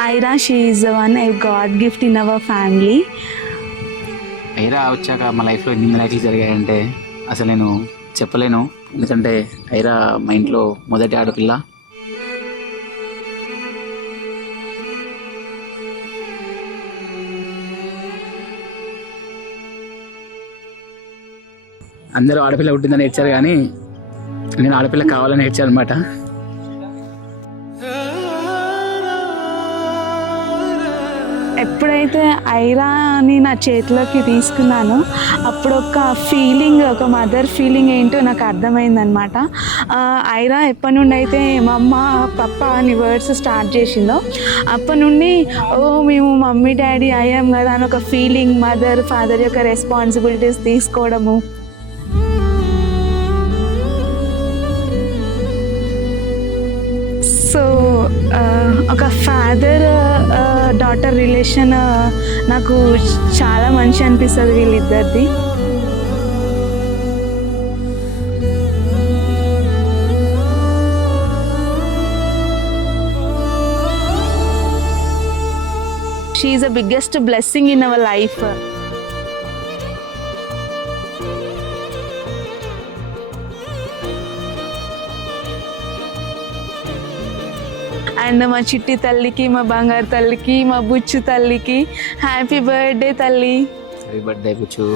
Ira, she is the one a God gift in our family. Aira వచ్చాక మా లైఫ్లో ఎన్ని మిరాకిల్ జరిగాయంటే అసలు నేను చెప్పలేను. ఎందుకంటే ఐరా మా ఇంట్లో మొదటి ఆడపిల్ల. అందరూ ఆడపిల్ల పుట్టిందని ఏడ్చారు, కానీ నేను ఆడపిల్ల కావాలని ఏడ్చాను అనమాట. ఎప్పుడైతే ఐరాని నా చేతిలోకి తీసుకున్నానో అప్పుడు ఒక ఫీలింగ్, ఒక మదర్ ఫీలింగ్ ఏంటో నాకు అర్థమైందనమాట. ఐరా ఎప్పటి నుండి అయితే మా అమ్మ పప్ప అని వర్డ్స్ స్టార్ట్ చేసిందో అప్పటి నుండి మేము మమ్మీ డాడీ అయ్యాం కదా అని ఒక ఫీలింగ్, మదర్ ఫాదర్ యొక్క రెస్పాన్సిబిలిటీస్ తీసుకోవడము. సో ఒక ఫాదర్ డాటర్ రిలేషన్ నాకు చాలా మంచి అనిపిస్తుంది వీళ్ళిద్దరిది. She is the biggest blessing in our life. And మా చిట్టి తల్లికి, మా బంగారు తల్లికి, మా బుచ్చు తల్లికి హ్యాపీ బర్త్డే తల్లి. Happy birthday Butch.